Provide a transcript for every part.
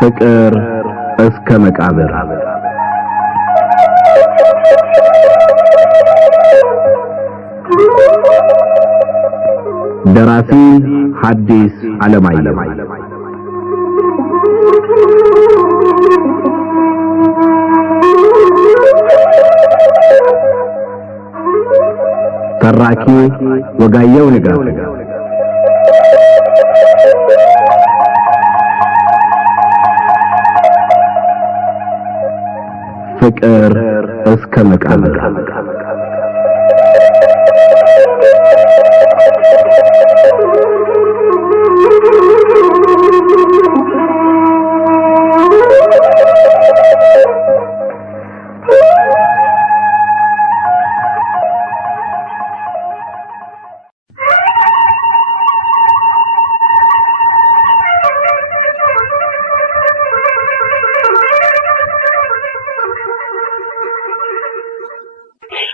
ፍቅር እስከ መቃብር ደራሲ ሐዲስ ዓለማየሁ ተራኪ ወጋየሁ ንጋቱ ፍቅር እስከ መቃብር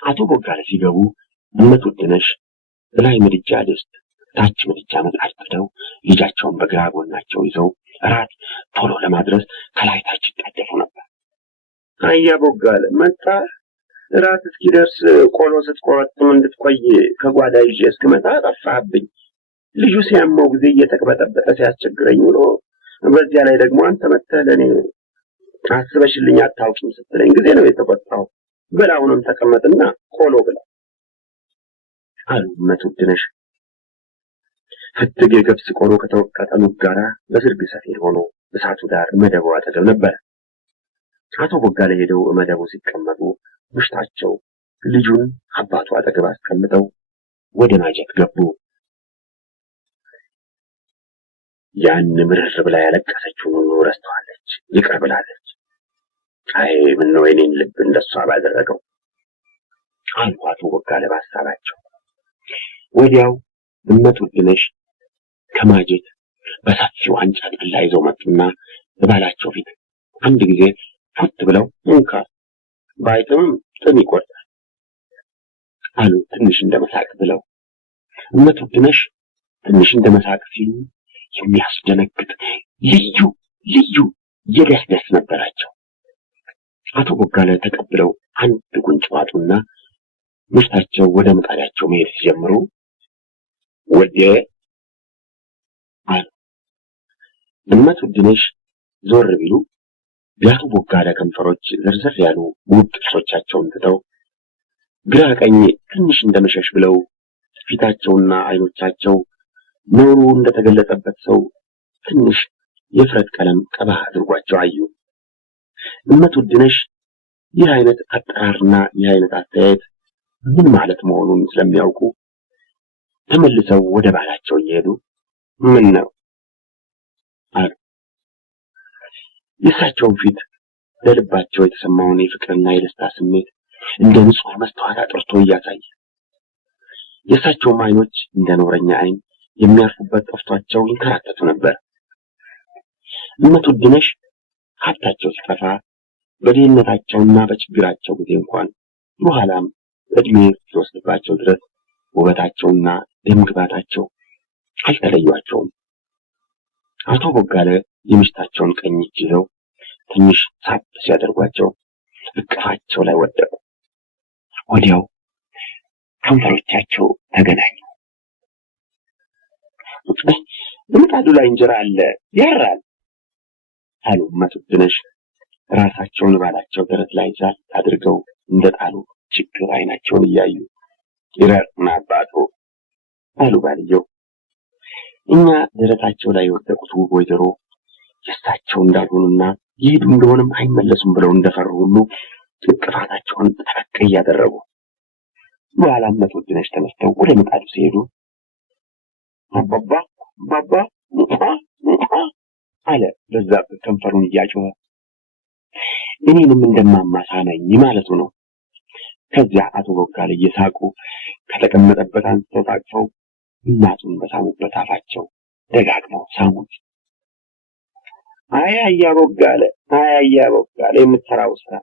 አቶ ቦጋለ ሲገቡ እመቱድነሽ ላይ ምድጃ ድስት ታች ምድጃ መጣድ ጥደው ልጃቸውን በግራ ጎናቸው ይዘው እራት ቶሎ ለማድረስ ከላይ ታች ይጣደፉ ነበር። አያ ቦጋለ መጣ እራት እስኪደርስ ቆሎ ስትቆረጥም እንድትቆይ ከጓዳ ይዤ እስክመጣ ጠፋብኝ። ልጁ ሲያመው ጊዜ እየተቅበጠበጠ ሲያስቸግረኝ ብሎ በዚያ ላይ ደግሞ አንተ መጥተህ ለኔ አስበሽልኝ አታውቂም ስትለኝ ጊዜ ነው የተቆጣው። በላውንም ተቀመጥና ቆሎ ብላ አሉ እመቱድነሽ። ፍትግ የገብስ ቆሎ ከተወቀጠ ኑግ ጋራ በዝርግ ሰፌድ ሆኖ እሳቱ ዳር መደቡ አጠገብ ነበር። አቶ ቦጋለ ሄደው መደቡ ሲቀመጡ ምሽታቸው ልጁን አባቱ አጠገብ አስቀምጠው ወደ ማጀት ገቡ። ያን ምርር ብላ ያለቀሰችውን ሁሉ ረስተዋለች፣ ይቅር ብላለች። አይ ምን ነው የኔን ልብ እንደሷ ባደረገው አሉ አቶ ቦጋለ ባሳባቸው። ወዲያው እመቱድነሽ ከማጀት በሰፊው አንጫ ጠላ ይዘው መጡና በባላቸው ፊት አንድ ጊዜ ፉት ብለው እንካ ባይጥም ጥም ይቆርጣል አሉ ትንሽ እንደመሳቅ ብለው። እመቱድነሽ ትንሽ እንደመሳቅ ሲሉ የሚያስደነግጥ ልዩ የደስደስ ነበራቸው። አቶ ቦጋለ ተቀብለው አንድ ጉንጭ ዋጡና ምሽታቸው ወደ ምጣዳቸው መሄድ ሲጀምሩ ወደ አሉ። እመቱድነሽ ዞር ቢሉ የአቶ ቦጋለ ከንፈሮች ዝርዝር ያሉ ውብ ጥርሶቻቸውን ትተው ግራ ቀኝ ትንሽ እንደመሸሽ ብለው ፊታቸውና አይኖቻቸው ነውሩ እንደተገለጸበት ሰው ትንሽ የፍረት ቀለም ቀባ አድርጓቸው አዩ። እመቱድነሽ ይህ አይነት አጠራርና ይህ አይነት አስተያየት ምን ማለት መሆኑን ስለሚያውቁ ተመልሰው ወደ ባላቸው እየሄዱ ምን ነው አሉ። የእሳቸውን ፊት ለልባቸው የተሰማውን የፍቅርና የደስታ ስሜት እንደ ንጹህ መስተዋት አጥርቶ እያሳየ የእሳቸውም አይኖች እንደ ኖረኛ አይን የሚያርፉበት ጠፍቷቸው ይንከራተቱ ነበር። እመቱድነሽ ሀብታቸው ሲጠፋ በድህነታቸውና በችግራቸው ጊዜ እንኳን በኋላም እድሜ ሲወስድባቸው ድረስ ውበታቸውና ደምግባታቸው አልተለዩአቸውም። አቶ ቦጋለ የሚስታቸውን ቀኝ እጅ ይዘው ትንሽ ሳብ ሲያደርጓቸው እቅፋቸው ላይ ወደቁ። ወዲያው ከንፈሮቻቸው ተገናኙ። ምጣዱ ላይ እንጀራ አለ ያራል አሉ እመቱድነሽ ራሳቸውን ባላቸው ደረት ላይ ዛል አድርገው እንደጣሉ ችግር አይናቸውን እያዩ ይረርና አባቶ አሉ ባልየው። እኛ ደረታቸው ላይ የወደቁት ውብ ወይዘሮ የእሳቸው እንዳልሆኑና ይሄዱ እንደሆነም አይመለሱም ብለው እንደፈሩ ሁሉ እቅፋታቸውን ጠበቅ እያደረጉ በኋላ እመቱድነሽ ተነስተው ወደ ምጣዱ ሲሄዱ አባባ አለ በዛብህ ከንፈሩን እያጮኸ። እኔንም እንደማማሳነኝ ማለቱ ነው። ከዚያ አቶ ቦጋለ እየሳቁ ከተቀመጠበት አንስተው ታቅፈው እናቱን በሳሙበት አፋቸው ደጋግመው ሳሙት። አያ ቦጋለ የምትሰራው ስራ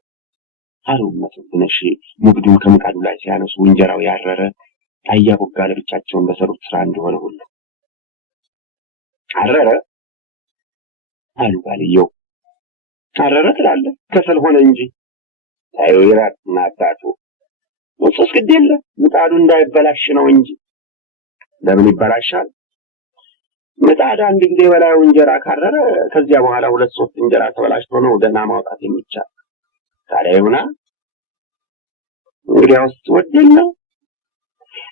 አሉ እመቱድነሽ ንግዱን ከምጣዱ ላይ ሲያነሱ እንጀራው ያረረ አያ ቦጋለ ብቻቸውን በሰሩት ስራ እንደሆነ ሁሉ አረረ አሉ ባልየው አረረ ትላለህ፣ ከሰል ሆነ እንጂ። ታዩ ይራቅ ማጣቱ ወጥስ ግድ የለ ምጣዱ እንዳይበላሽ ነው እንጂ። ለምን ይበላሻል? ምጣድ አንድ ጊዜ በላዩ እንጀራ ካረረ ከዚያ በኋላ 2-3 እንጀራ ተበላሽቶ ነው ደህና ማውጣት የሚቻል። ታዲያ ይሁና እንግዲያውስ ወደን ነው።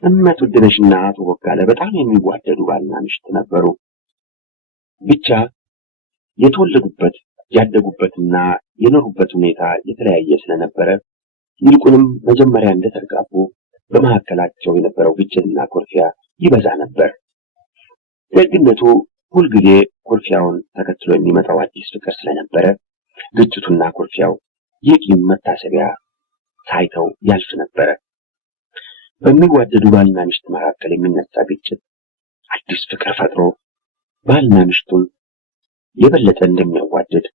እመት ውድነሽና አቶ ቦጋለ በጣም የሚዋደዱ ባልና ሚስት ነበሩ። ብቻ የተወለዱበት ያደጉበትና የኖሩበት ሁኔታ የተለያየ ስለነበረ ይልቁንም መጀመሪያ እንደተጋቡ በመካከላቸው የነበረው ግጭትና ኩርፊያ ይበዛ ነበር። ደግነቱ ሁልጊዜ ኩርፊያውን ተከትሎ የሚመጣው አዲስ ፍቅር ስለነበረ ግጭቱና ኩርፊያው የቂም መታሰቢያ ሳይተው ያልፍ ነበረ። በሚዋደዱ ባልና ሚስት መካከል የሚነሳ ግጭት አዲስ ፍቅር ፈጥሮ ባልና ሚስቱን የበለጠ እንደሚያዋድድ፣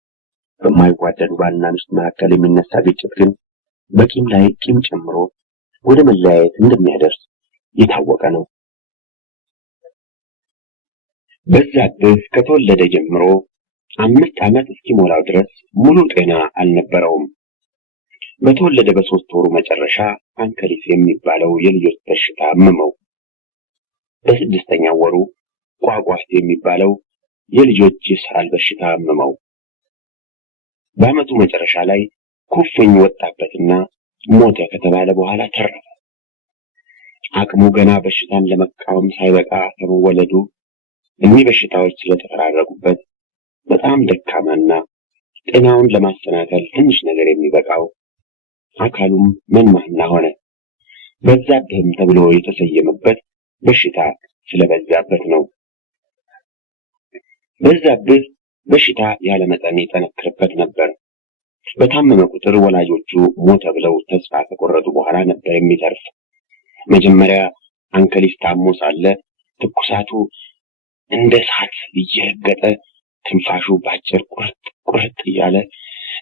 በማይዋደዱ ባልና ሚስት መካከል የሚነሳ ግጭት ግን በቂም ላይ ቂም ጨምሮ ወደ መለያየት እንደሚያደርስ የታወቀ ነው። በዛብህ ከተወለደ ጀምሮ 5 ዓመት እስኪሞላው ድረስ ሙሉ ጤና አልነበረውም። በተወለደ በ3 ወሩ መጨረሻ አንከሊስ የሚባለው የልጆች በሽታ አመመው። በ6ኛው ወሩ ቋቋት የሚባለው የልጆች የሳል በሽታ አመመው። በዓመቱ መጨረሻ ላይ ኩፍኝ ወጣበትና ሞተ ከተባለ በኋላ ተረፈ። አቅሙ ገና በሽታን ለመቃወም ሳይበቃ ከመወለዱ እኒህ በሽታዎች ስለተፈራረቁበት በጣም ደካማና ጤናውን ለማሰናከል ትንሽ ነገር የሚበቃው አካሉም መንማና ሆነ። በዛብህም ተብሎ የተሰየመበት በሽታ ስለበዛበት ነው። በዛብህ በሽታ ያለ መጠን የጠነከረበት ነበር። በታመመ ቁጥር ወላጆቹ ሞተ ብለው ተስፋ ከቆረጡ በኋላ ነበር የሚተርፍ። መጀመሪያ አንከሊስ ታሞ ሳለ ትኩሳቱ እንደ እሳት እየረገጠ ትንፋሹ ባጭር ቁርጥ እያለ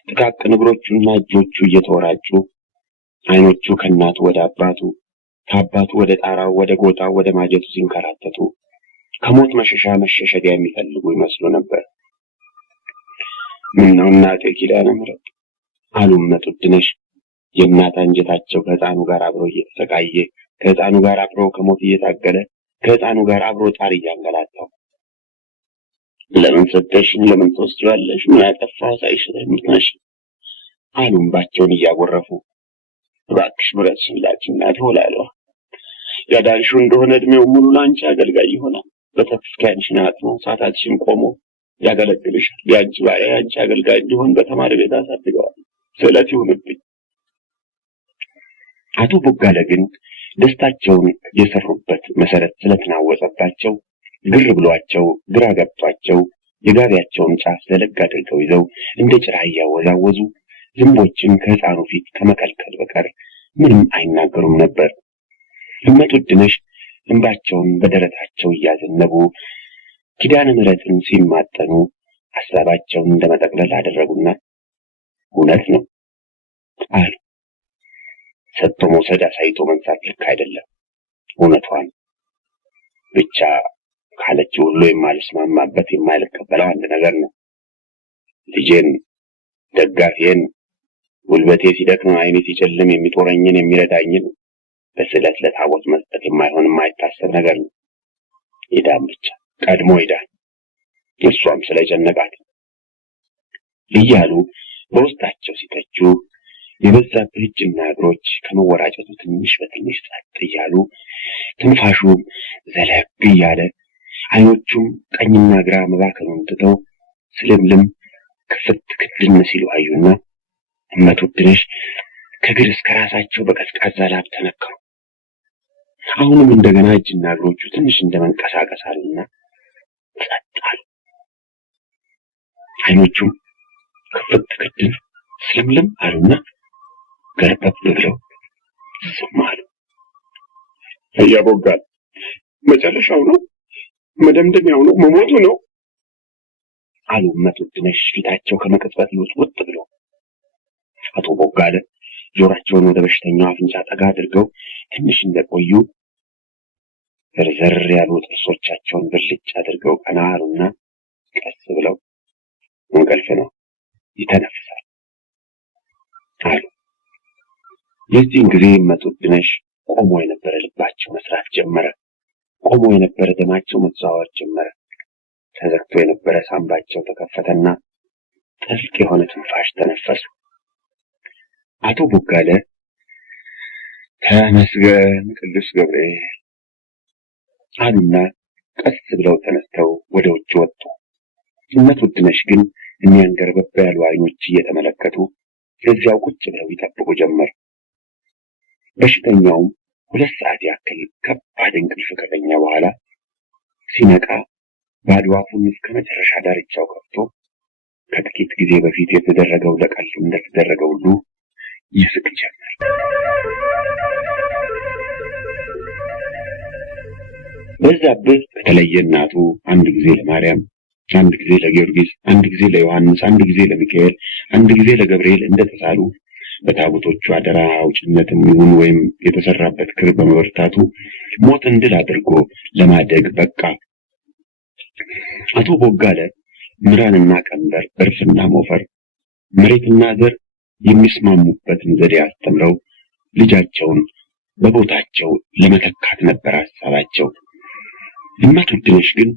ጥቃቅን እግሮቹና እጆቹ እየተወራጩ አይኖቹ ከእናቱ ወደ አባቱ ከአባቱ ወደ ጣራው ወደ ጎጣው ወደ ማጀቱ ሲንከራተቱ ከሞት መሸሸጊያ የሚፈልጉ ይመስሉ ነበር። ምነው እናቴ ኪዳነ ምሕረት አሉ እመት ውድነሽ። የእናት አንጀታቸው ከሕፃኑ ጋር አብሮ እየተሰቃየ ከሕፃኑ ጋር አብሮ ከሞት እየታገለ ከሕፃኑ ጋር አብሮ ጣር እያንገላታው ለምን ሰጠሽኝ? ለምን ትወስጂዋለሽ? ምን አጠፋሁ ሳይሽ ለምትነሽ አሉ እንባቸውን እያጎረፉ። እባክሽ ምረጥሽኝ ላኪ እናቴ ሆላለሁ። ያዳንሽው እንደሆነ እድሜው ሙሉ ላንቺ አገልጋይ ይሆናል። በተፍስካንሽን አጥኖ ሰዓታትሽን ቆሞ ያገለግልሻል። ያንቺ ባሪያ ያንቺ አገልጋይ እንዲሆን በተማሪ ቤት አሳድገዋል። ስዕለት ይሁንብኝ። አቶ ቦጋለ ግን ደስታቸውን የሰሩበት መሰረት ስለተናወጸባቸው ግር ብሏቸው ግራ ገብቷቸው የጋቢያቸውን ጫፍ ዘለግ አድርገው ይዘው እንደ ጭራ እያወዛወዙ ዝንቦችን ከሕፃኑ ፊት ከመከልከል በቀር ምንም አይናገሩም ነበር። እመት ውድነሽ እንባቸውን በደረታቸው እያዘነቡ ኪዳነ ምሕረትን ሲማጠኑ ሐሳባቸውን እንደመጠቅለል አደረጉና እውነት ነው አሉ። ሰጥቶ መውሰድ አሳይቶ መንሳት ልክ አይደለም። እውነቷን ብቻ ካለች ሁሉ የማልስማማበት የማልቀበለው አንድ ነገር ነው። ልጄን ደጋፊዬን ጉልበቴ ሲደክም ዓይኔ ሲጨልም የሚጦረኝን የሚረዳኝን በስለት ለታቦት መስጠት የማይሆን የማይታሰብ ነገር ነው። ይዳን ብቻ ቀድሞ ይዳን፣ እሷም ስለጨነቃት እያሉ በውስጣቸው ሲተቹ የበዛብህ እጅና እግሮች ከመወራጨቱ ትንሽ በትንሽ ጸጥ እያሉ ትንፋሹ ዘለግ እያለ አይኖቹም ቀኝና ግራ መባከኑን ትተው ስልምልም ክፍት ክድን ሲሉ አዩና እመት ውድነሽ ከእግር እስከ ራሳቸው በቀዝቃዛ ላብ ተነከሩ። አሁንም እንደገና እጅና እግሮቹ ትንሽ እንደመንቀሳቀስ አሉና ጸጥ አሉ። አይኖቹም ክፍት ክድን ስልምልም አሉና ገርበብ ብለው ዝም አሉ። እያቦጋል መጨረሻው ነው፣ መደምደሚያው ነው፣ መሞቱ ነው አሉ እመት ውድነሽ ፊታቸው ከመቅጽበት ይውጥ ብሎ። አቶ ቦጋለ ጆሮአቸውን ወደ በሽተኛው አፍንጫ ጠጋ አድርገው ትንሽ እንደቆዩ ዘርዘር ያሉ ጥርሶቻቸውን ብልጭ አድርገው ቀና አሉና ቀስ ብለው እንቅልፍ ነው ይተነፍሳል አሉ። የዚህን ጊዜ እመቱድነሽ ቆሞ የነበረ ልባቸው መስራት ጀመረ። ቆሞ የነበረ ደማቸው መዘዋወር ጀመረ። ተዘግቶ የነበረ ሳምባቸው ተከፈተና ጥልቅ የሆነ ትንፋሽ ተነፈሱ። አቶ ቦጋለ ተመስገን ቅዱስ ገብርኤል አሉና ቀስ ብለው ተነስተው ወደ ውጭ ወጡ። እመቱድነሽ ግን የሚያንገርበብ ያሉ አይኖች እየተመለከቱ እዚያው ቁጭ ብለው ይጠብቁ ጀመር። በሽተኛውም 2 ሰዓት ያክል ከባድ እንቅልፍ ከተኛ በኋላ ሲነቃ ባዶ አፉን እስከ መጨረሻ ዳርቻው ከፍቶ ከጥቂት ጊዜ በፊት የተደረገው ለቀልድ እንደተደረገው ሁሉ ይስቅ ጀመር። በዛብህ በተለየ እናቱ አንድ ጊዜ ለማርያም፣ አንድ ጊዜ ለጊዮርጊስ፣ አንድ ጊዜ ለዮሐንስ፣ አንድ ጊዜ ለሚካኤል፣ አንድ ጊዜ ለገብርኤል እንደተሳሉ በታቦቶቹ አደራ አውጭነትም ይሁን ወይም የተሰራበት ክር በመበርታቱ ሞትን ድል አድርጎ ለማደግ በቃ። አቶ ቦጋለ ምራንና ቀንበር፣ እርፍና ሞፈር፣ መሬትና ዘር የሚስማሙበትን ዘዴ አስተምረው ልጃቸውን በቦታቸው ለመተካት ነበር ሐሳባቸው። እመቱድነሽ ግን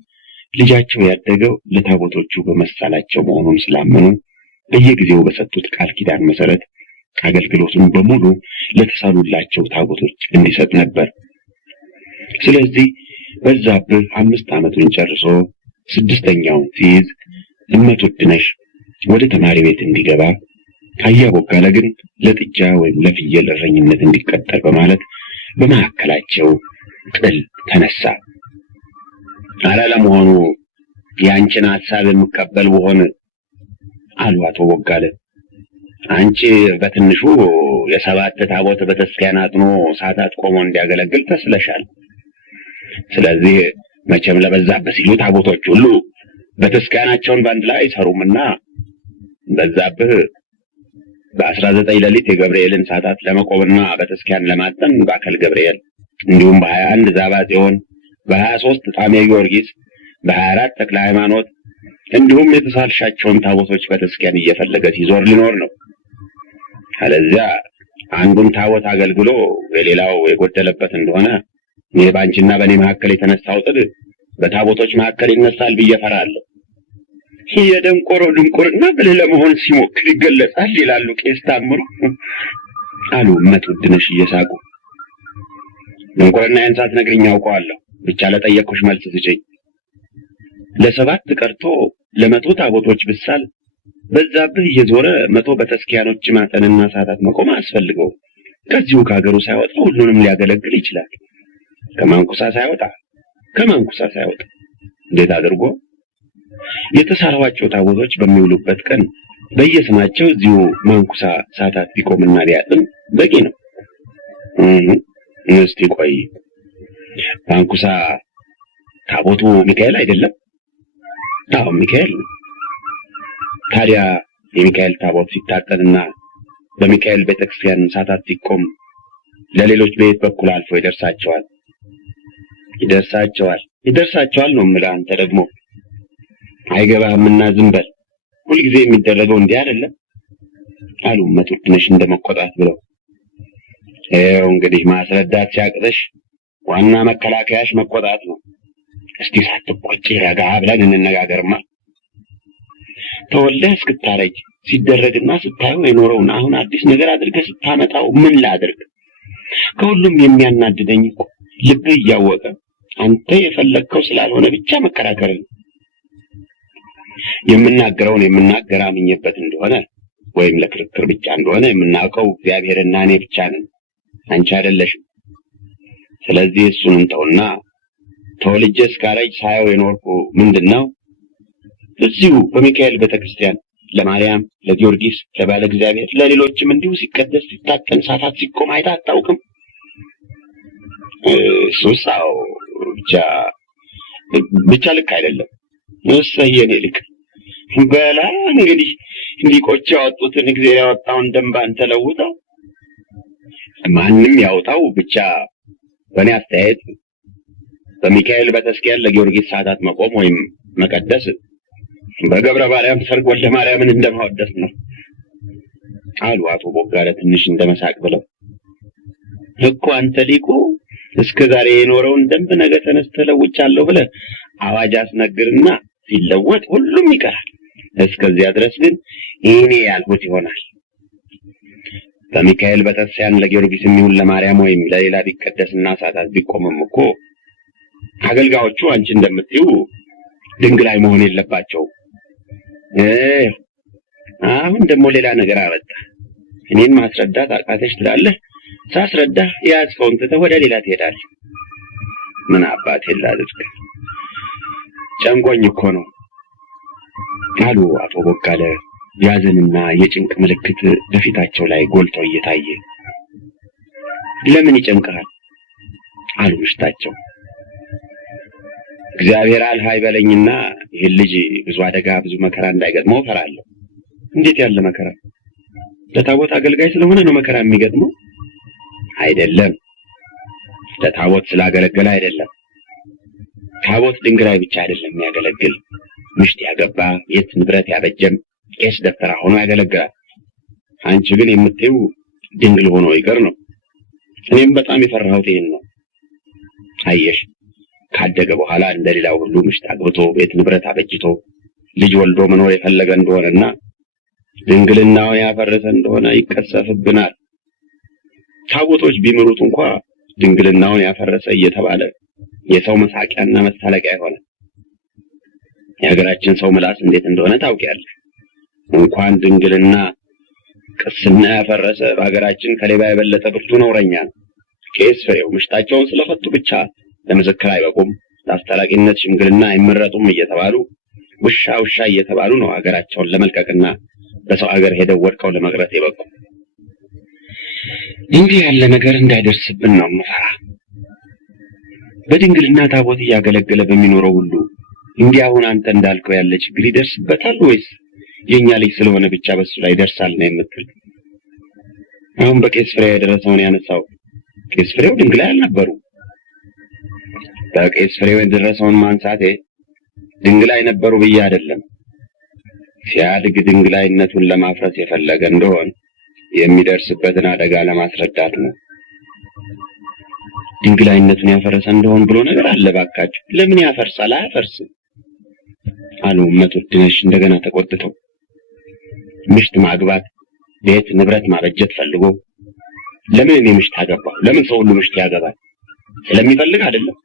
ልጃቸው ያደገው ለታቦቶቹ በመሳላቸው መሆኑን ስላመኑ በየጊዜው በሰጡት ቃል ኪዳን መሰረት አገልግሎቱን በሙሉ ለተሳሉላቸው ታቦቶች እንዲሰጥ ነበር። ስለዚህ በዛብህ 5 ዓመቱን ጨርሶ 6ኛውን ሲይዝ እመቱድነሽ ወደ ተማሪ ቤት እንዲገባ፣ አያ ቦጋለ ግን ለጥጃ ወይም ለፍየል እረኝነት እንዲቀጠር በማለት በመካከላቸው ጥል ተነሳ። አረ ለመሆኑ ያንቺን ሐሳብ የምቀበል ብሆን አሉ አቶ ቦጋለ፣ አንቺ በትንሹ የ7 ታቦት በተስኪያን አጥኖ ሰዓታት ቆሞ እንዲያገለግል ተስለሻል። ስለዚህ መቼም ለበዛብህ ሲሉ ታቦቶች ሁሉ በተስኪያናቸውን ባንድ ላይ አይሰሩምና በዛብህ በ19 ሌሊት የገብርኤልን ሰዓታት ለመቆምና በተስኪያን ለማጠን በአከል ገብርኤል እንዲሁም በ21 ዛባ ጽዮን፣ በ23 ጣሜ ጊዮርጊስ፣ በ24 ተክለ ሃይማኖት እንዲሁም የተሳልሻቸውን ታቦቶች በተስኪያን እየፈለገ ሲዞር ሊኖር ነው። አለዚያ አንዱን ታቦት አገልግሎ የሌላው የጎደለበት እንደሆነ ይህ ባንቺና በእኔ መካከል የተነሳው ጥል በታቦቶች መካከል ይነሳል ብዬ እፈራለሁ። የደንቆሮ ድንቁርና ብልህ ለመሆን ሲሞክር ይገለጻል ይላሉ ቄስ ታምሩ አሉ እመቱድነሽ እየሳቁ። ድንቁርናዬን ሳትነግሪኝ አውቀዋለሁ። ብቻ ለጠየቅኩሽ መልስ ስጪኝ። ለ7 ቀርቶ ለ100 ታቦቶች ብሳል በዛብህ እየዞረ 100 በተስኪያኖች ማጠንና ሰዓታት መቆም አያስፈልገው። ከዚሁ ከሀገሩ ሳይወጣ ሁሉንም ሊያገለግል ይችላል። ከማንኩሳ ሳይወጣ እንዴት አድርጎ? የተሳሏቸው ታቦቶች በሚውሉበት ቀን በየስማቸው እዚሁ ማንኩሳ ሰዓታት ቢቆምና ቢያጥን በቂ ነው። እስቲ ቆይ፣ ማንኩሳ ታቦቱ ሚካኤል አይደለም? አዎ ሚካኤል ነው። ታዲያ የሚካኤል ታቦት ሲታጠንና በሚካኤል ቤተክርስቲያን ሰዓታት ሲቆም ለሌሎች በየት በኩል አልፎ ይደርሳቸዋል? ይደርሳቸዋል ነው የምልህ። አንተ ደግሞ አይገባህምና ዝም በል። ሁልጊዜ የሚደረገው እንዲህ አይደለም አሉ እመቱድነሽ እንደመቆጣት ብለው። ይኸው እንግዲህ ማስረዳት ሲያቅተሽ ዋና መከላከያሽ መቆጣት ነው። እስቲ ሳትቆጪ ረጋ ብለን እንነጋገርማ። ተወልደህ እስክታረጅ ሲደረግና ስታየው የኖረውን አሁን አዲስ ነገር አድርገህ ስታመጣው ምን ላድርግ? ከሁሉም የሚያናድደኝ እኮ ልብህ እያወቀ አንተ የፈለግከው ስላልሆነ ብቻ መከራከር ነው። የምናገረውን የምናገር አምኜበት እንደሆነ ወይም ለክርክር ብቻ እንደሆነ የምናውቀው እግዚአብሔርና እኔ ብቻ ነን፣ አንቺ አይደለሽም። ስለዚህ እሱን እንተውና ተወልጄ እስካረጅ ሳየው የኖርኩ ምንድነው? እዚሁ በሚካኤል ቤተክርስቲያን ለማርያም፣ ለጊዮርጊስ፣ ለባለ እግዚአብሔር፣ ለሌሎችም እንዲሁ ሲቀደስ ሲታጠን ሰዓታት ሲቆም አይተህ አታውቅም? ሱሳው ብቻ ልክ አይደለም። እሰየኔ ልክ በላ እንግዲህ ሊቆች ያወጡትን እግዚአብሔር ያወጣውን ደንብ አንተ ለውጠው። ማንም ያወጣው ብቻ በእኔ አስተያየት በሚካኤል ቤተክርስቲያን ለጊዮርጊስ ሰዓታት መቆም ወይም መቀደስ በገብረ ማርያም ሰርግ ወልደ ማርያምን እንደማወደስ ነው አሉ አቶ ቦጋለ ትንሽ እንደመሳቅ ብለው። እኮ አንተ ሊቁ እስከ ዛሬ የኖረውን ደንብ ነገ ተነስተህ ለውጫለሁ ብለህ አዋጅ አስነግርና ሲለወጥ ሁሉም ይቀራል። እስከዚያ ድረስ ግን እኔ ያልሁት ይሆናል። በሚካኤል ቤተክርስቲያን ለጊዮርጊስ የሚሆን ለማርያም ወይም ለሌላ ቢቀደስና ሰዓታት ቢቆምም እኮ አገልጋዮቹ አንቺ እንደምትዩ ድንግላይ መሆን የለባቸው። አሁን ደግሞ ሌላ ነገር አመጣ። እኔን ማስረዳት አቃተሽ ትላለህ። ሳስረዳህ ያዝከውን ትተህ ወደ ሌላ ትሄዳለህ። ምን አባቴ ላድርግ? ጨንቆኝ እኮ ነው አሉ አቶ ቦጋለ ያዘንና የጭንቅ ምልክት በፊታቸው ላይ ጎልቶ እየታየ። ለምን ይጨንቃል? አሉ ምሽታቸው። እግዚአብሔር አልሃ ይበለኝና ይሄን ልጅ ብዙ አደጋ ብዙ መከራ እንዳይገጥመው ፈራለሁ። እንዴት ያለ መከራ? ለታቦት አገልጋይ ስለሆነ ነው መከራ የሚገጥመው? አይደለም፣ ለታቦት ስላገለገለ አይደለም። ታቦት ድንግላይ ብቻ አይደለም የሚያገለግል፣ ምሽት ያገባ የት ንብረት ያበጀም ቄስ ደፍተራ ሆኖ ያገለግላል። አንቺ ግን የምትይው ድንግል ሆኖ ይቀር ነው። እኔም በጣም የፈራሁት ይሄን ነው። አየሽ፣ ካደገ በኋላ እንደሌላው ሁሉ ምሽት አግብቶ ቤት ንብረት አበጅቶ ልጅ ወልዶ መኖር የፈለገ እንደሆነና ድንግልናውን ያፈረሰ እንደሆነ ይቀሰፍብናል። ታቦቶች ቢምሩት እንኳ ድንግልናውን ያፈረሰ እየተባለ የሰው መሳቂያና መሳለቂያ ይሆናል። የሀገራችን ሰው ምላስ እንዴት እንደሆነ ታውቂያለሽ። እንኳን ድንግልና ቅስና ያፈረሰ በሀገራችን ከሌባ የበለጠ ብርቱ ነውረኛ ነው። ቄስ ፍሬው ምሽታቸውን ስለፈቱ ብቻ ለምስክር አይበቁም፣ ለአስታራቂነት ሽምግልና አይመረጡም እየተባሉ ውሻ እየተባሉ ነው ሀገራቸውን ለመልቀቅና በሰው ሀገር ሄደው ወድቀው ለመቅረት የበቁ። እንዲህ ያለ ነገር እንዳይደርስብን ነው የምፈራ። በድንግልና ታቦት እያገለገለ በሚኖረው ሁሉ እንዲህ አሁን አንተ እንዳልከው ያለ ችግር ይደርስበታል ወይስ የኛ ልጅ ስለሆነ ብቻ በሱ ላይ ይደርሳል ነው የምትል? አሁን በቄስ ፍሬው የደረሰውን ያነሳው ቄስ ፍሬው ድንግላይ አልነበሩ። በቄስ ፍሬው የደረሰውን ማንሳቴ ድንግላይ ነበሩ ብዬ አይደለም። ሲያድግ ድንግላይነቱን ለማፍረስ የፈለገ እንደሆን የሚደርስበትን አደጋ ለማስረዳት ነው። ድንግላይነቱን ያፈረሰ እንደሆን ብሎ ነገር አለ? ባካችሁ ለምን ያፈርሳል? አያፈርስም አሉ እመት ውድነሽ እንደገና ተቆጥተው። ምሽት ማግባት ቤት ንብረት ማበጀት ፈልጎ ለምን እኔ ምሽት አገባሁ? ለምን ሰው ሁሉ ምሽት ያገባል? ስለሚፈልግ አይደለም።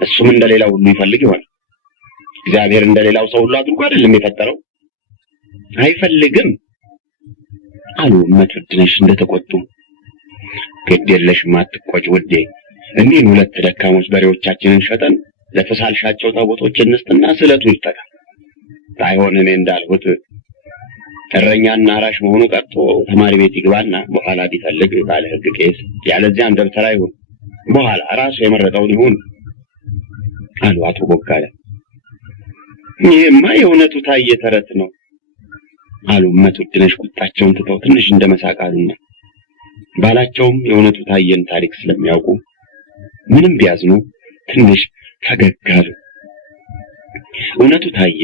እሱም እንደሌላው ሁሉ ይፈልግ ይሆናል። እግዚአብሔር እንደሌላው ሰው ሁሉ አድርጎ አይደለም የፈጠረው። አይፈልግም አሉ እመት ውድነሽ እንደተቆጡ። ግድ የለሽም አትቆጭ ውዴ። እኒህን ሁለት ደካሞች በሬዎቻችንን ሸጠን ለተሳልሻቸው ታቦቶች እንስጥና ስለቱ ይፈታ። ባይሆን እኔ እንዳልሁት እረኛና አራሽ መሆኑ ቀርቶ ተማሪ ቤት ይግባና በኋላ ቢፈልግ ባለ ሕግ ቄስ፣ ያለዚያም ደብተራ ይሁን፣ በኋላ ራሱ የመረጠውን ይሁን አሉ አቶ ቦጋለ። ይሄማ የእውነቱ ታየ ተረት ነው አሉ እመት ውድነሽ ቁጣቸውን ትተው ትንሽ እንደመሳቃሉና ባላቸውም የእውነቱ ታየን ታሪክ ስለሚያውቁ ምንም ቢያዝኑ ትንሽ ፈገግ አሉ። እውነቱ ታየ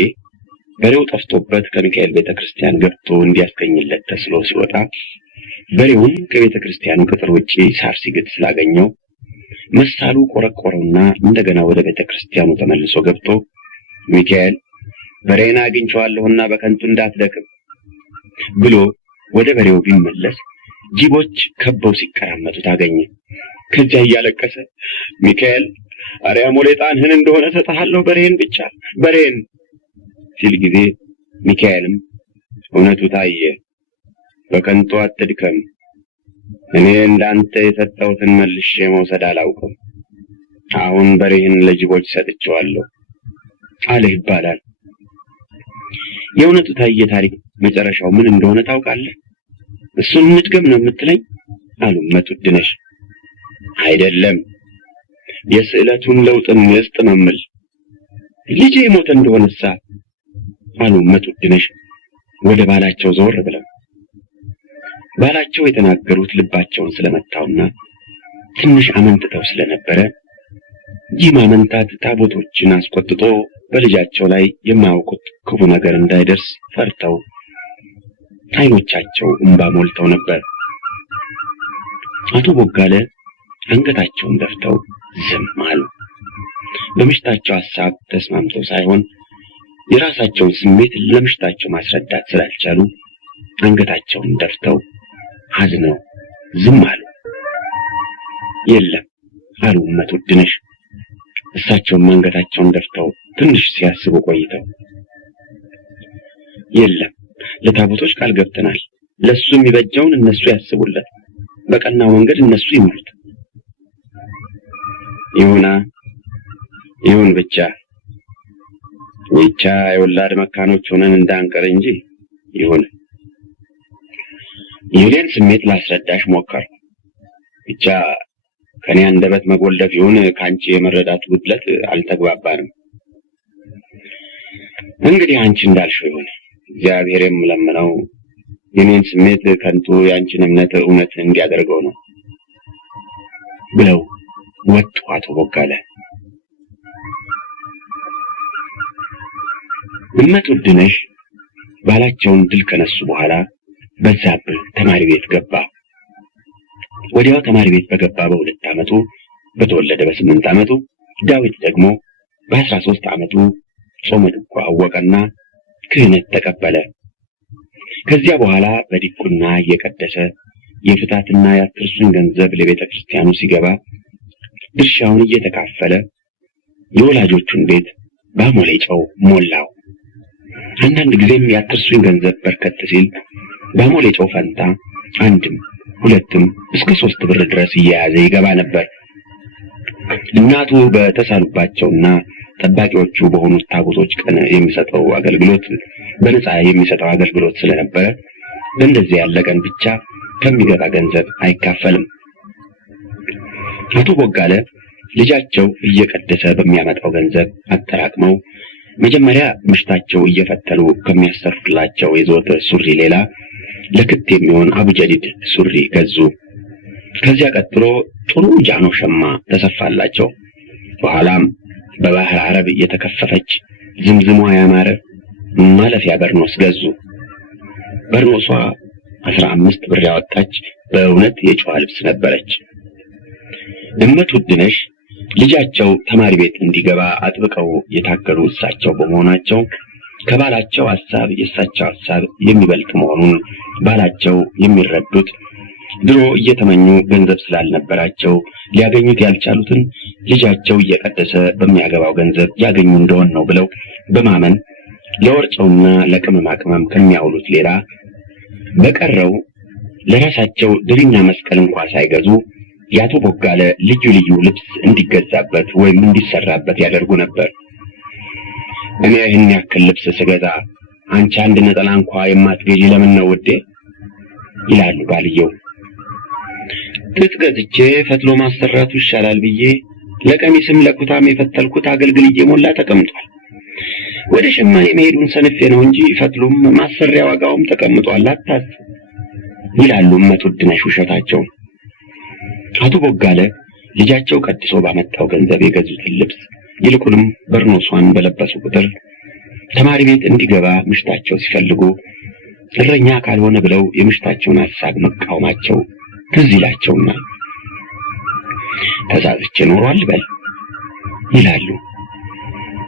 በሬው ጠፍቶበት ከሚካኤል ቤተክርስቲያን ገብቶ እንዲያስገኝለት ተስሎ ሲወጣ በሬውን ከቤተክርስቲያኑ ቅጥር ውጪ ሳር ሲግጥ ስላገኘው መሳሉ ቆረቆረውና እንደገና ወደ ቤተክርስቲያኑ ተመልሶ ገብቶ ሚካኤል በሬና አግኝቼዋለሁና በከንቱ እንዳትደክም ብሎ ወደ በሬው ቢመለስ ጅቦች ከበው ሲቀራመቱ ታገኘ። ከዚያ እያለቀሰ ሚካኤል አርያም ወሌጣንህን እንደሆነ ሰጣለሁ በሬን ብቻ በሬን ሲል ጊዜ ሚካኤልም እውነቱ ታየ፣ በከንቱ አትድከም፣ እኔ እንዳንተ የሰጠሁትን መልሼ መውሰድ አላውቅም፣ አሁን በሬህን ለጅቦች ሰጥቼዋለሁ አለ ይባላል። የእውነቱ ታየ ታሪክ መጨረሻው ምን እንደሆነ ታውቃለህ? እሱን እንድገም ነው የምትለኝ? አሉ እመት ውድነሽ። አይደለም፣ የስዕለቱን ለውጥን ውስጥ መምል ልጄ ሞተ እንደሆነሳ አሉ እመት ውድነሽ ወደ ባላቸው ዘወር ብለው። ባላቸው የተናገሩት ልባቸውን ስለመታውና ትንሽ አመንትተው ስለነበረ ይህ ማመንታት ታቦቶችን አስቆጥቶ በልጃቸው ላይ የማያውቁት ክፉ ነገር እንዳይደርስ ፈርተው አይኖቻቸው እንባ ሞልተው ነበር። አቶ ቦጋለ አንገታቸውን ደፍተው ዝም አሉ። በምሽታቸው ሐሳብ ተስማምተው ሳይሆን የራሳቸውን ስሜት ለምሽታቸው ማስረዳት ስላልቻሉ አንገታቸውን ደፍተው አዝነው ዝም አሉ። የለም አሉ እመት ውድነሽ። እሳቸውም አንገታቸውን ደፍተው ትንሽ ሲያስቡ ቆይተው የለም ለታቦቶች ቃል ገብተናል፣ ለሱ የሚበጀውን እነሱ ያስቡለት፣ በቀናው መንገድ እነሱ ይምሩት። ይሁን ብቻ የወላድ መካኖች ሆነን እንዳንቀር እንጂ ይሁን። የኔን ስሜት ላስረዳሽ ሞከርኩ። ብቻ ከኔ አንደበት መጎልደፍ ይሁን ካንቺ የመረዳት ጉድለት አልተግባባንም። እንግዲህ አንቺ እንዳልሽው ይሁን። እግዚአብሔር የምለምነው የኔን ስሜት ከንቱ ያንቺን እምነት እውነት እንዲያደርገው ነው ብለው ወጡ አቶ ቦጋለ። እመት ውድነሽ ባላቸውን ድል ከነሱ በኋላ በዛብህ ተማሪ ቤት ገባ። ወዲያው ተማሪ ቤት በገባ በ2 ዓመቱ በተወለደ በ8 ዓመቱ ዳዊት ደግሞ በ13 ዓመቱ ጾመ ድጓ አወቀና ክህነት ተቀበለ። ከዚያ በኋላ በዲቁና እየቀደሰ የፍታትና የአትርሱን ገንዘብ ለቤተ ክርስቲያኑ ሲገባ ድርሻውን እየተካፈለ የወላጆቹን ቤት በአሞሌ ጨው ሞላው። አንዳንድ ጊዜም የአትርሱን ገንዘብ በርከት ሲል በአሞሌ ጨው ፈንታ 1ም 2ም እስከ 3 ብር ድረስ እየያዘ ይገባ ነበር። እናቱ በተሳሉባቸውና ጠባቂዎቹ በሆኑት ታቦቶች ቀን የሚሰጠው አገልግሎት በነፃ የሚሰጠው አገልግሎት ስለነበረ በእንደዚህ ያለ ቀን ብቻ ከሚገባ ገንዘብ አይካፈልም። አቶ ቦጋለ ልጃቸው እየቀደሰ በሚያመጣው ገንዘብ አጠራቅመው መጀመሪያ ምሽታቸው እየፈተሉ ከሚያሰሩላቸው የዘወትር ሱሪ ሌላ ለክት የሚሆን አቡጀዲድ ሱሪ ገዙ። ከዚያ ቀጥሎ ጥሩ ጃኖ ሸማ ተሰፋላቸው። በኋላም በባህር አረብ የተከፈፈች ዝምዝሟ ያማረ ማለፊያ በርኖስ ገዙ። በርኖሷ 15 ብር ያወጣች በእውነት የጨዋ ልብስ ነበረች። እመት ውድነሽ ልጃቸው ተማሪ ቤት እንዲገባ አጥብቀው የታገሉ እሳቸው በመሆናቸው ከባላቸው ሐሳብ የእሳቸው ሐሳብ የሚበልጥ መሆኑን ባላቸው የሚረዱት ድሮ እየተመኙ ገንዘብ ስላልነበራቸው ሊያገኙት ያልቻሉትን ልጃቸው እየቀደሰ በሚያገባው ገንዘብ ያገኙ እንደሆነ ነው ብለው በማመን ለወርጨውና ለቅመማ ቅመም ከሚያውሉት ሌላ በቀረው ለራሳቸው ድሪና መስቀል እንኳን ሳይገዙ ያቶ ቦጋለ ልዩ ልዩ ልብስ እንዲገዛበት ወይም እንዲሰራበት ያደርጉ ነበር። እኔ ይህን ያክል ልብስ ስገዛ አንቺ አንድ ነጠላ እንኳን የማትገዢ ለምን ነው ውዴ? ይላሉ ባልየው። ጥጥ ገዝቼ ፈትሎ ማሰራቱ ይሻላል ብዬ ለቀሚስም ለኩታም የፈተልኩት አገልግል እየሞላ ተቀምጧል። ወደ ሸማኔ መሄዱን ሰንፌ ነው እንጂ ፈትሎም ማሰሪያ ዋጋውም ተቀምጧል፣ አታስብ ይላሉ እመት ውድነሽ ውሸታቸው። አቶ ቦጋለ ልጃቸው ቀድሶ ባመጣው ገንዘብ የገዙትን ልብስ ይልቁንም በርኖሷን በለበሱ ቁጥር ተማሪ ቤት እንዲገባ ምሽታቸው ሲፈልጉ እረኛ ካልሆነ ብለው የምሽታቸውን ሐሳብ መቃወማቸው ትዝ ይላቸውና ተዛዝቼ ኖሯል በል ይላሉ።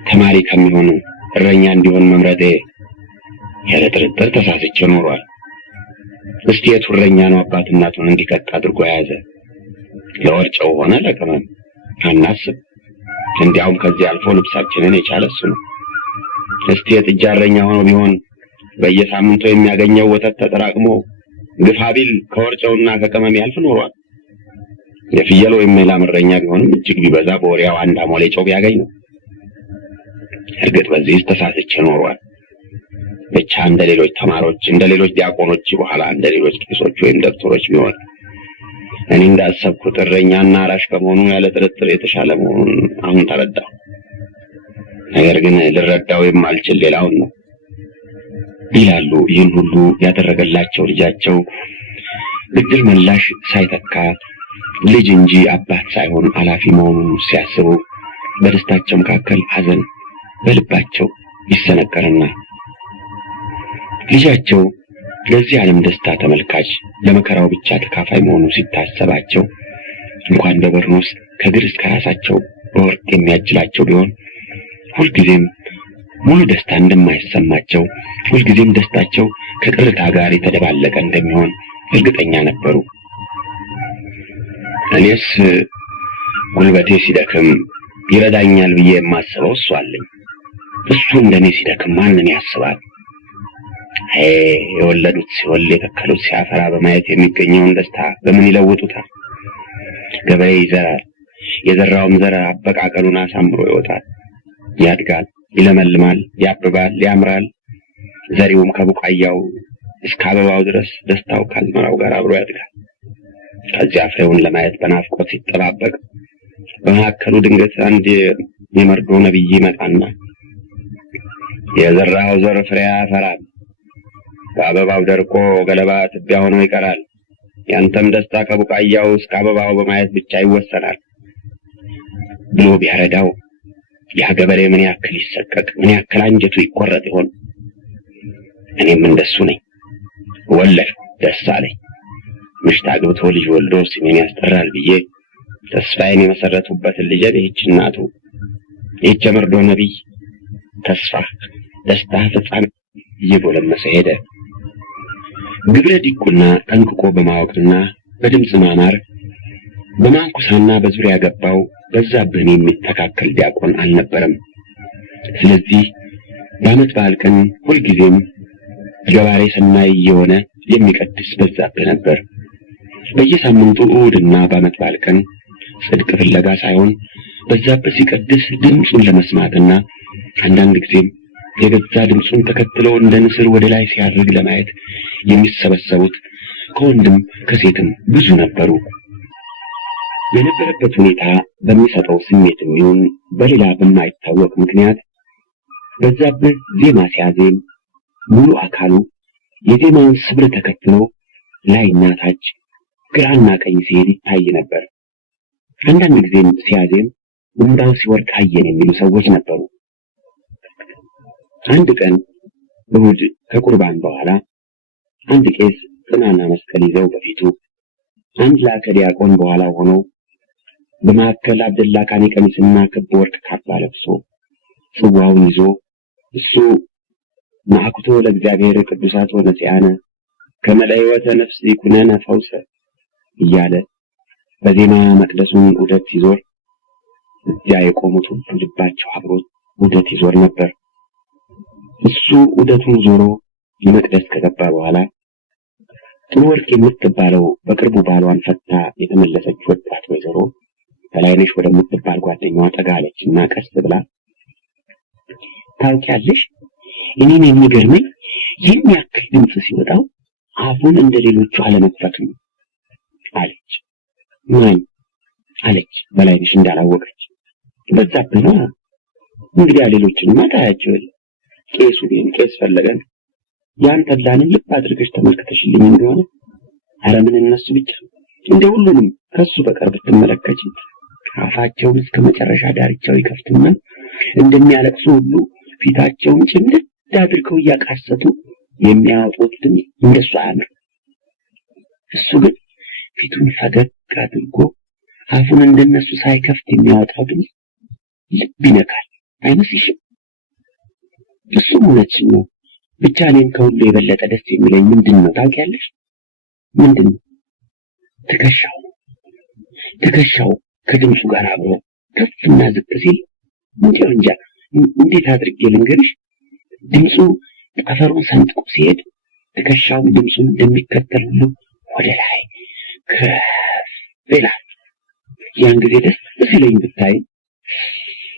ተማሪ ከሚሆን እረኛ እንዲሆን መምረጤ ያለ ጥርጥር ተሳስቼ ኖሯል። እስቲ የቱ እረኛ ነው አባት እናቱን እንዲቀጥ አድርጎ የያዘ? ለወርጨው ሆነ ለቅመም አናስብ። እንዲያውም ከዚህ አልፎ ልብሳችንን የቻለ እሱ ነው። እስቲ የጥጃ እረኛ ሆኖ ቢሆን በየሳምንቱ የሚያገኘው ወተት ተጠራቅሞ ግፋ ቢል ከወርጨውና ከቅመም ያልፍ ኖሯል። የፍየል ወይም የላም እረኛ ቢሆንም እጅግ ቢበዛ በወሪያው 1 አሞሌ ጨው ቢያገኝ ነው። እርግጥ በዚህ ተሳስቼ ኖሯል። ብቻ እንደ ሌሎች ተማሪዎች፣ እንደ ሌሎች ዲያቆኖች፣ በኋላ እንደ ሌሎች ቄሶች ወይም ዶክተሮች ቢሆን እኔ እንዳሰብኩት እረኛና አራሽ ከመሆኑ ያለ ጥርጥር የተሻለ መሆኑን አሁን ተረዳሁ። ነገር ግን ልረዳው የማልችል ሌላውን ነው ይላሉ። ይህን ሁሉ ያደረገላቸው ልጃቸው ብድር መላሽ ሳይተካ ልጅ እንጂ አባት ሳይሆን አላፊ መሆኑን ሲያስቡ በደስታቸው መካከል ሐዘን በልባቸው ይሰነቀርና ልጃቸው ለዚህ ዓለም ደስታ ተመልካች ለመከራው ብቻ ተካፋይ መሆኑ ሲታሰባቸው እንኳን በበርኖስ ከግር እስከ ራሳቸው በወርቅ የሚያጅላቸው ቢሆን ሁልጊዜም ሙሉ ደስታ እንደማይሰማቸው ሁልጊዜም ደስታቸው ከቅርታ ጋር የተደባለቀ እንደሚሆን እርግጠኛ ነበሩ። እኔስ ጉልበቴ ሲደክም ይረዳኛል ብዬ የማስበው እሱ አለኝ። እሱ እንደኔ ሲደክም ማንን ያስባል? የወለዱት ሲወልድ የተከሉት ሲያፈራ በማየት የሚገኘውን ደስታ በምን ይለውጡታል? ገበሬ ይዘራል። የዘራውም ዘር አበቃቀሉን አሳምሮ ይወጣል፣ ያድጋል፣ ይለመልማል፣ ያብባል፣ ያምራል። ዘሪውም ከቡቃያው እስከ አበባው ድረስ ደስታው ከአዝመራው ጋር አብሮ ያድጋል። ከዚያ ፍሬውን ለማየት በናፍቆት ሲጠባበቅ በመካከሉ ድንገት አንድ የመርዶ ነቢይ ይመጣና የዘራኸው ዘር ፍሬ ያፈራል፣ በአበባው ደርቆ ገለባ ትቢያ ሆኖ ይቀራል። ያንተም ደስታ ከቡቃያው እስከ አበባው በማየት ብቻ ይወሰናል ብሎ ቢያረዳው ያ ገበሬ ምን ያክል ይሰቀቅ፣ ምን ያክል አንጀቱ ይቆረጥ ይሆን? እኔም እንደሱ ነኝ። ወለድኩ፣ ደስ አለኝ። ምሽት አግብቶ ልጅ ወልዶ ስሜን ያስጠራል ብዬ ተስፋዬን የመሰረቱበትን ልጄን ይህች እናቱ ይህች የመርዶ ነቢይ ተስፋ ደስታ ፍጻሜ እየጎለመሰ ሄደ። ግብረ ዲቁና ጠንቅቆ በማወቅና በድምፅ ማማር በማንኩሳና በዙሪያ ገባው በዛብህን የሚተካከል ዲያቆን አልነበረም። ስለዚህ በዓመት በዓል ቀን ሁልጊዜም ገባሬ ሰናይ የሆነ የሚቀድስ በዛብህ ነበር። በየሳምንቱ እሑድና በዓመት በዓል ቀን ጽድቅ ፍለጋ ሳይሆን በዛብህ ሲቀድስ ድምፁን ለመስማትና አንዳንድ ጊዜም የገዛ ድምፁን ተከትለው እንደ ንስር ወደ ላይ ሲያርግ ለማየት የሚሰበሰቡት ከወንድም ከሴትም ብዙ ነበሩ። የነበረበት ሁኔታ በሚሰጠው ስሜትም ይሁን በሌላ በማይታወቅ ምክንያት በዛብህ ዜማ ሲያዜም ሙሉ አካሉ የዜማውን ስብር ተከትሎ ላይና ታች ግራና ቀኝ ሲሄድ ይታይ ነበር። አንዳንድ ጊዜም ሲያዜም እንባው ሲወርድ አየን የሚሉ ሰዎች ነበሩ። አንድ ቀን እሑድ ከቁርባን በኋላ አንድ ቄስ ጥናና መስቀል ይዘው በፊቱ አንድ ላከ ዲያቆን በኋላ ሆኖ በማዕከል አብደላ ካኒ ቀሚስና ክብ ወርቅ ካባ ለብሶ ጽዋውን ይዞ እሱ ማዕኩቶ ለእግዚአብሔር ቅዱሳት ወነጽያነ ከመለይወተ ነፍስ ይኩነነ ፈውሰ እያለ በዜማ መቅደሱን ዑደት ሲዞር እዚያ የቆሙት ሁሉ ልባቸው አብሮት ዑደት ይዞር ነበር። እሱ ዑደቱን ዞሮ የመቅደስ ከገባ በኋላ ጥሩ ወርቅ የምትባለው በቅርቡ ባሏን ፈታ የተመለሰች ወጣት ወይዘሮ በላይነሽ ወደምትባል ጓደኛዋ ጠጋለችና ቀስ ብላ ታውቂያለሽ፣ እኔን የሚገርመኝ ይህን ያክል ድምፅ ሲወጣው አፉን እንደ ሌሎቹ አለመክፈቱ አለች። ማን አለች በላይነሽ እንዳላወቀች። በዛብህ ነው እንግዲያ ሌሎችንማ ታያቸው። ቄሱ ግን ቄስ ፈለገን ያን ተድላንን ልብ አድርገሽ ተመልክተሽልኝ እንደሆነ ኧረ ምን እነሱ ብቻ እንደ ሁሉንም ከሱ በቀር ብትመለከች አፋቸውን እስከ መጨረሻ ዳርቻው ይከፍቱና እንደሚያለቅሱ ሁሉ ፊታቸውን ጭምድድ አድርገው እያቃሰቱ የሚያወጡት ድምፅ እንደሱ አያምር። እሱ ግን ፊቱን ፈገግ አድርጎ አፉን እንደነሱ ሳይከፍት የሚያወጣው ድምፅ ልብ ይነካል አይመስልሽም? እሱም እውነትሽን ነው። ብቻ እኔም ከሁሉ የበለጠ ደስ የሚለኝ ምንድን ነው ታውቂያለሽ? ምንድን ነው? ትከሻው ከድምፁ ጋር አብሮ ከፍና ዝቅ ሲል እንዲያው እንጃ እንዴት አድርጌ ልንገርሽ፣ ድምፁ ጠፈሩን ሰንጥቆ ሲሄድ ትከሻውን ድምፁን እንደሚከተል ሁሉ ወደ ላይ ከፍ ይላል። ያን ጊዜ ደስ ሲለኝ ብታይ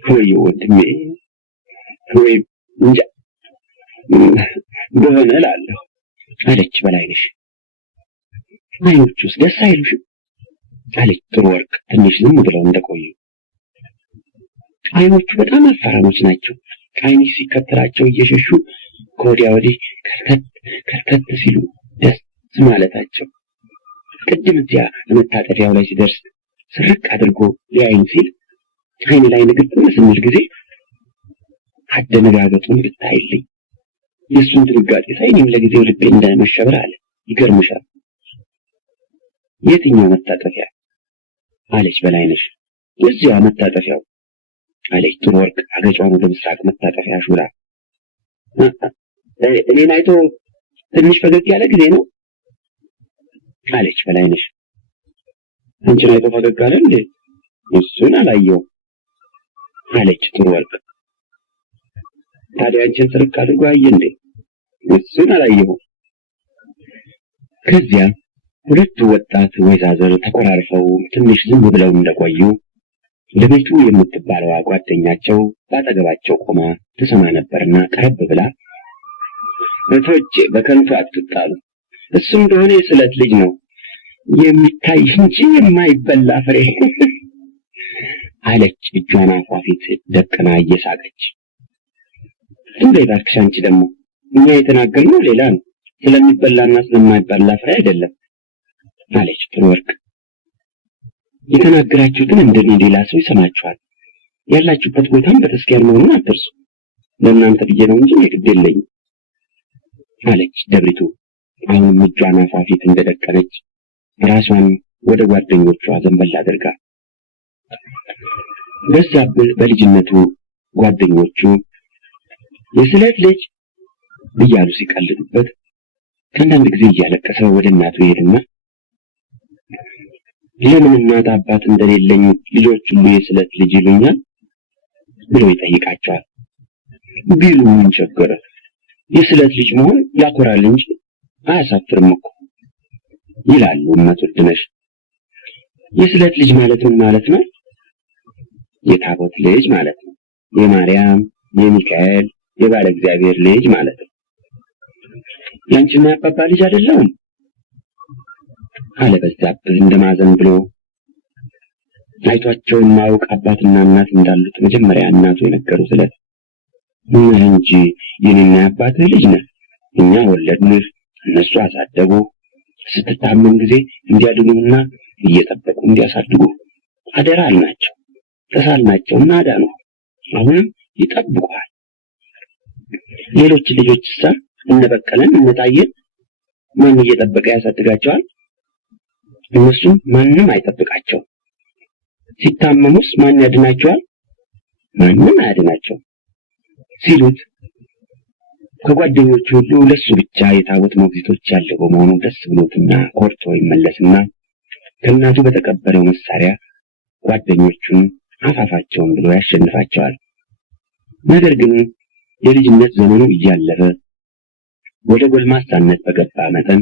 ወይ ወንድሜ ወይ እንጃ በሆነ እላለሁ አለች በላይነሽ። አይኖቹስ ደስ አይሉሽም? አለች ጥሩ ወርቅ ትንሽ ዝም ብለው እንደቆዩ። አይኖቹ በጣም አፋራሞች ናቸው። አይንሽ ሲከተላቸው እየሸሹ ከወዲያ ወዲህ ከርከት ሲሉ ደስ ማለታቸው። ቅድም እዚያ መታጠፊያው ላይ ሲደርስ ስርቅ አድርጎ ሊያይን ሲል አይን ላይ ንግግር ስንል ጊዜ አደነጋገጡን ብታይልኝ። የእሱን ድንጋጤ ሳይ እኔም ለጊዜው ልቤ እንዳይመሸበር አለ። ይገርምሻል። የትኛው መታጠፊያ አለች በላይነሽ። እዚያ መታጠፊያው አለች ጥሩ ወርቅ አገጯን ወደ ምስራቅ መታጠፊያ ሹላ። እኔን አይቶ ትንሽ ፈገግ ያለ ጊዜ ነው አለች በላይነሽ። አንቺን አይቶ ፈገግ አለ እንዴ? እሱን አላየው አለች ጥሩ ወርቅ። ታዲያ አንቺን ስርቅ አድርጎ አየ እንዴ? እሱን አላየው። ከዚያ ሁለቱ ወጣት ወይዛዝር ተቆራርፈው ትንሽ ዝም ብለው እንደቆዩ ለቤቱ የምትባለዋ ጓደኛቸው ባጠገባቸው ቆማ ትሰማ ነበርና ቀረብ ብላ እቶቼ በከንቱ አትጣሉ፣ እሱ እንደሆነ የስለት ልጅ ነው የሚታይ እንጂ የማይበላ ፍሬ አለች እጇን አፏ ፊት ደቅና እየሳቀች። እንዴ እባክሽ አንቺ ደግሞ እኛ የተናገርነው ሌላ ነው፣ ስለሚበላና ስለማይበላ ፍሬ አይደለም አለች ጥሩ ወርቅ። የተናገራችሁትን እንደኔ ሌላ ሰው ይሰማችኋል። ያላችሁበት ቦታም በተስኪያን መሆኑን አትርሱ። ለእናንተ ብዬ ነው እንጂ የግድ የለኝም አለች ደብሪቱ አሁንም እጇን አፏ ፊት እንደደቀነች ራሷን ወደ ጓደኞቿ ዘንበል አድርጋ። በዛብህ በልጅነቱ ጓደኞቹ የስለት ልጅ እያሉ ሲቀልዱበት ከአንዳንድ ጊዜ እያለቀሰ ወደ እናቱ ይሄድና ለምን እናት አባት እንደሌለኝ ልጆች ሁሉ የስለት ልጅ ይሉኛል ብሎ ይጠይቃቸዋል። ቢሉ ምን ቸገረ? የስለት ልጅ መሆን ያኮራል እንጂ አያሳፍርም እኮ ይላሉ እናት ወድነሽ። የስለት ልጅ ማለት ምን ማለት ነው? የታቦት ልጅ ማለት ነው። የማርያም፣ የሚካኤል፣ የባለ እግዚአብሔር ልጅ ማለት ነው። ያንቺና አባባ ልጅ አይደለም አለ በዛብህ እንደማዘን ብሎ። አይቷቸው ማውቅ አባትና እናት እንዳሉት መጀመሪያ እናቱ የነገሩት ዕለት ነህ እንጂ የኔና አባትህ ልጅ ነህ። እኛ ወለድንህ፣ እነሱ አሳደጉ። ስትታመም ጊዜ እንዲያድኑና እየጠበቁ እንዲያሳድጉ አደራ አልናቸው። ተሳልናቸውና አዳኑ። አሁንም ይጠብቁሃል። ሌሎች ልጆችሳ እነ በቀለን እነ ታየን ማን እየጠበቀ ያሳድጋቸዋል? እነሱም ማንም አይጠብቃቸው። ሲታመሙስ ማን ያድናቸዋል? ማንም አያድናቸው ሲሉት ከጓደኞቹ ሁሉ ለሱ ብቻ የታቦት ሞግዚቶች ያለው በመሆኑ ደስ ብሎትና ኮርቶ ይመለስና ከእናቱ በተቀበለው መሳሪያ ጓደኞቹን አፋፋቸውን ብሎ ያሸንፋቸዋል። ነገር ግን የልጅነት ዘመኑ እያለፈ ወደ ጎልማሳነት በገባ መጠን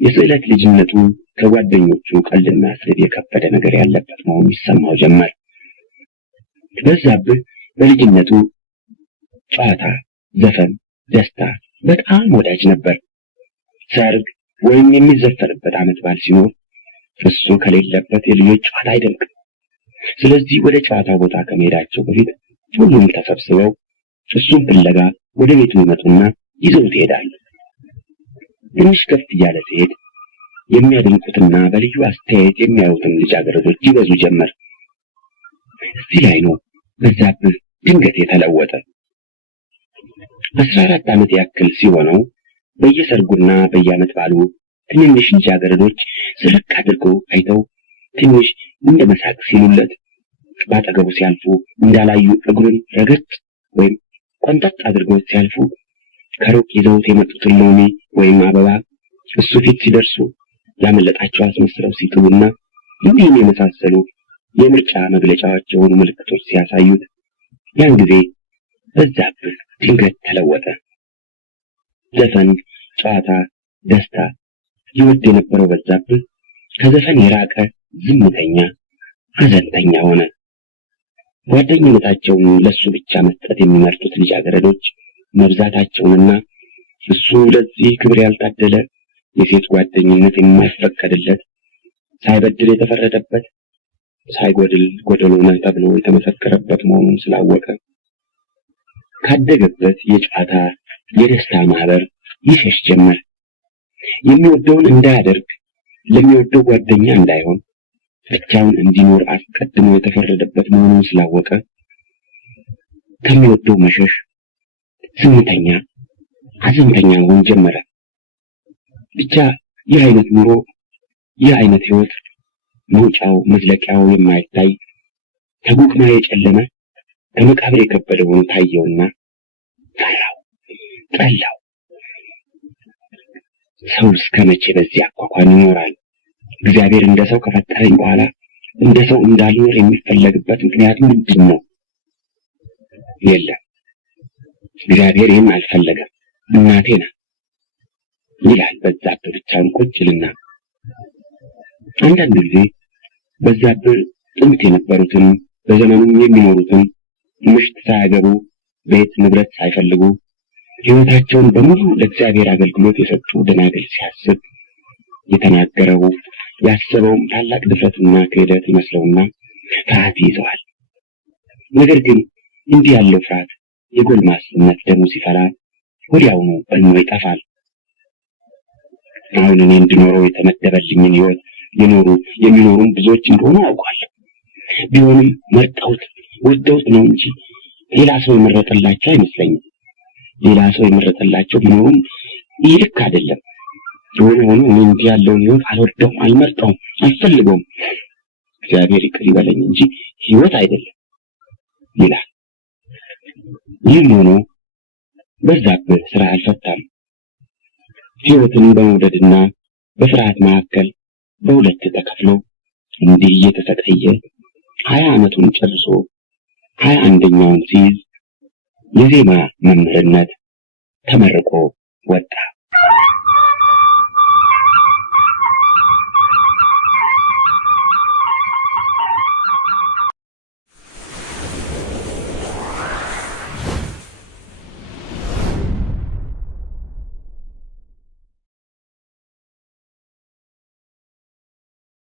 የስዕለት ልጅነቱ ከጓደኞቹ ቀልድና ስድብ የከበደ ነገር ያለበት መሆኑ ይሰማው ጀመር። በዛብህ በልጅነቱ ጨዋታ፣ ዘፈን፣ ደስታ በጣም ወዳጅ ነበር። ሰርግ ወይም የሚዘፈንበት ዓመት በዓል ሲኖር እሱ ከሌለበት የልጆች ጨዋታ አይደምቅም። ስለዚህ ወደ ጨዋታ ቦታ ከመሄዳቸው በፊት ሁሉም ተሰብስበው እሱን ፍለጋ ወደ ቤቱ ይመጡና ይዘውት ይሄዳሉ። ትንሽ ከፍ እያለ ሲሄድ የሚያደንቁትና በልዩ አስተያየት የሚያዩትን ልጃገረዶች ይበዙ ጀመር። እዚህ ላይ ነው በዛብህ ድንገት የተለወጠ። 14 ዓመት ያክል ሲሆነው በየሰርጉና በየዓመት በዓሉ ትንንሽ ልጃገረዶች ስርቅ አድርገው አይተው ትንሽ እንደ መሳቅ ሲሉለት ባጠገቡ ሲያልፉ እንዳላዩ እግሩን ረገጥ ወይም ቆንጠጥ አድርገው ሲያልፉ ከሩቅ ይዘውት የመጡትን ሎሚ ወይም አበባ እሱ ፊት ሲደርሱ ያመለጣቸው አስመስለው ሲጥሉና እንዲህም የመሳሰሉ የምርጫ መግለጫዎች የሆኑ ምልክቶች ሲያሳዩት ያን ጊዜ በዛብህ ድንገት ተለወጠ። ዘፈን፣ ጨዋታ፣ ደስታ ይወድ የነበረው በዛብህ ከዘፈን የራቀ ዝምተኛ፣ ሐዘንተኛ ሆነ። ጓደኝነታቸውን ለሱ ብቻ መስጠት የሚመርጡት ልጃገረዶች መብዛታቸውንና እሱ ለዚህ ክብር ያልታደለ የሴት ጓደኝነት የማይፈቀድለት ሳይበድል የተፈረደበት ሳይጎድል ጎደሎ ነህ ተብሎ የተመሰከረበት መሆኑን ስላወቀ ካደገበት የጨዋታ የደስታ ማህበር ይሸሽ ጀመር። የሚወደውን እንዳያደርግ፣ ለሚወደው ጓደኛ እንዳይሆን፣ ብቻውን እንዲኖር አስቀድሞ የተፈረደበት መሆኑን ስላወቀ ከሚወደው መሸሽ፣ ዝምተኛ አዘንተኛ መሆን ጀመረ። ብቻ ይህ አይነት ኑሮ፣ ይህ አይነት ህይወት መውጫው መዝለቂያው የማይታይ ከጉቅማ የጨለመ ከመቃብር የከበደ ሆኖ ታየውና ፈራው፣ ጠላው። ሰው እስከ መቼ በዚህ አኳኋን ይኖራል? እግዚአብሔር እንደ ሰው ከፈጠረኝ በኋላ እንደ ሰው እንዳልኖር የሚፈለግበት ምክንያት ምንድን ነው? የለም፣ እግዚአብሔር ይህን አልፈለገም። እናቴ ናት ይላል በዛብህ ብቻውን ቁጭ ይልና። አንዳንድ ጊዜ በዛብህ ጥንት የነበሩትን በዘመኑም የሚኖሩትን ምሽት ሳያገቡ ቤት ንብረት ሳይፈልጉ ሕይወታቸውን በሙሉ ለእግዚአብሔር አገልግሎት የሰጡ ደናግል ሲያስብ የተናገረው ያሰበውም ታላቅ ድፍረትና ክህደት ይመስለውና ፍርሃት ይዘዋል። ነገር ግን እንዲህ ያለው ፍርሃት የጎልማስነት ደሙ ሲፈላ ወዲያውኑ በልሞ ይጠፋል። አሁን እኔ እንድኖረው የተመደበልኝን ሕይወት የሚኖሩም ብዙዎች እንደሆኑ አውቃለሁ። ቢሆንም መርጠውት ወደውት ነው እንጂ ሌላ ሰው የመረጠላቸው አይመስለኝም። ሌላ ሰው የመረጠላቸው ቢኖሩም ይህ ልክ አይደለም። የሆነ ሆኖ እኔ እንዲህ ያለውን ሕይወት አልወደውም፣ አልመርጠውም፣ አልፈልገውም። እግዚአብሔር ይቅር ይበለኝ እንጂ ሕይወት አይደለም ይላል። ይህም ሆኖ በዛብህ ስራ አልፈታም። ሕይወትን በመውደድና በፍርሃት መካከል በሁለት ተከፍሎ እንዲህ እየተሰቃየ 20 ዓመቱን ጨርሶ 21ኛውን ሲይዝ የዜማ መምህርነት ተመርቆ ወጣ።